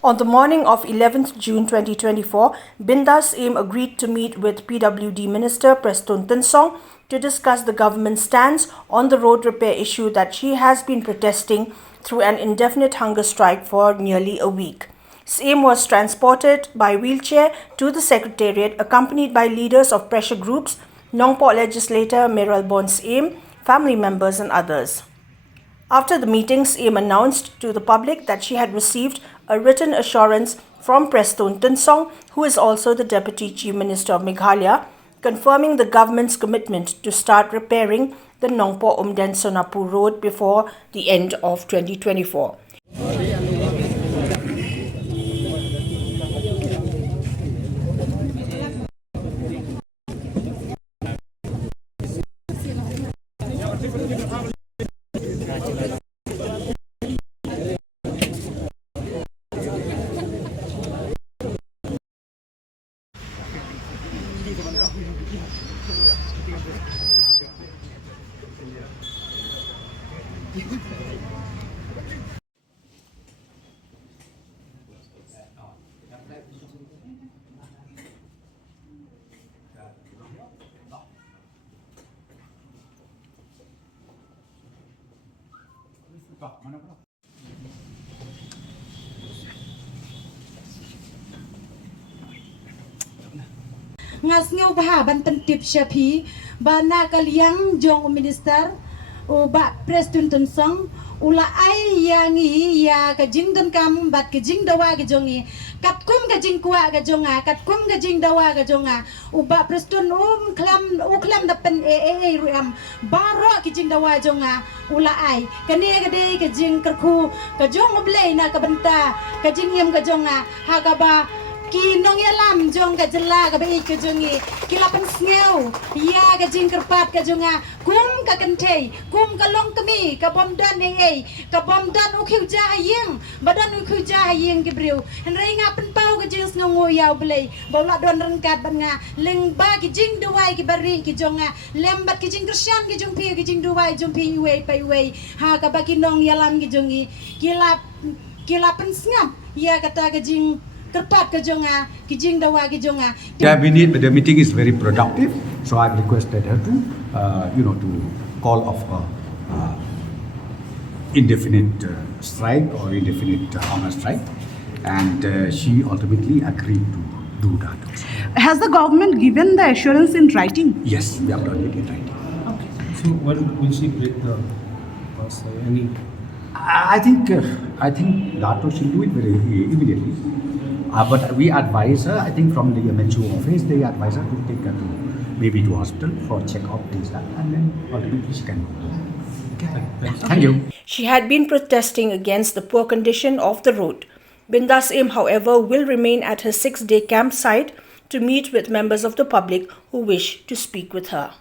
On the morning of 11th June 2024, Bindas Syiem agreed to meet with PWD Minister Prestone Tynsong to discuss the government's stance on the road repair issue that she has been protesting through an indefinite hunger strike for nearly a week. Syiem was transported by wheelchair to the Secretariat accompanied by leaders of pressure groups, Nongpoh legislator Mayral Born Syiem, family members and others. After the meeting, Syiem announced to the public that she had received a written assurance from Prestone Tynsong, who is also the Deputy Chief Minister of Meghalaya, confirming the government's commitment to start repairing the Nongpoh-Umden-Sonapur road before the end of 2024. Ngas ngau bah banten tip syapi bana kaliang jong minister ba Prestone Tynsong ula ai yangi ya ka jing dan kam bat ka jing dawa ga jongi kat kum ga jing kwa ga jonga kat kum ga jing dawa ga jonga uba Prestone klam da pen ruam baro ki jing dawa jonga ula ai kane ga de ka jing kerku ka jong oblei na ka benta ka jing yem ga jonga ha ga ba ki nong yalam jong ka jela ka bai ka jongi kilapan sneu ya ka jing kerpat ka jonga kum ka kentei kum ka long kami ka bomdan ka bomdan ukhiu jahayeng badan ukhiu jahayeng ki briu henrei nga pen pau ka jing sngo yau blei bola don rengkat ban nga leng ba ki jing duwai ki bari ki jonga lembat ki jing kersian ki jong pi ki jing duwai jong pi wei pai wei ha ka ba ki nong yalam ki jongi kilapan snap ya kata ka jing The meeting is very productive, so I've requested her to, to call off indefinite strike or indefinite hunger strike, and she ultimately agreed to do that. Has the government given the assurance in writing? Yes, we have done it in writing. Okay. So when will she break the any? I think that she'll do it very immediately. But we advise her, I think from the MHO office, they advise her to take her to hospital for check-up, things like that, and then ultimately she can go. Okay. Thank you. She had been protesting against the poor condition of the road. Bindas Syiem, however, will remain at her 6-day campsite to meet with members of the public who wish to speak with her.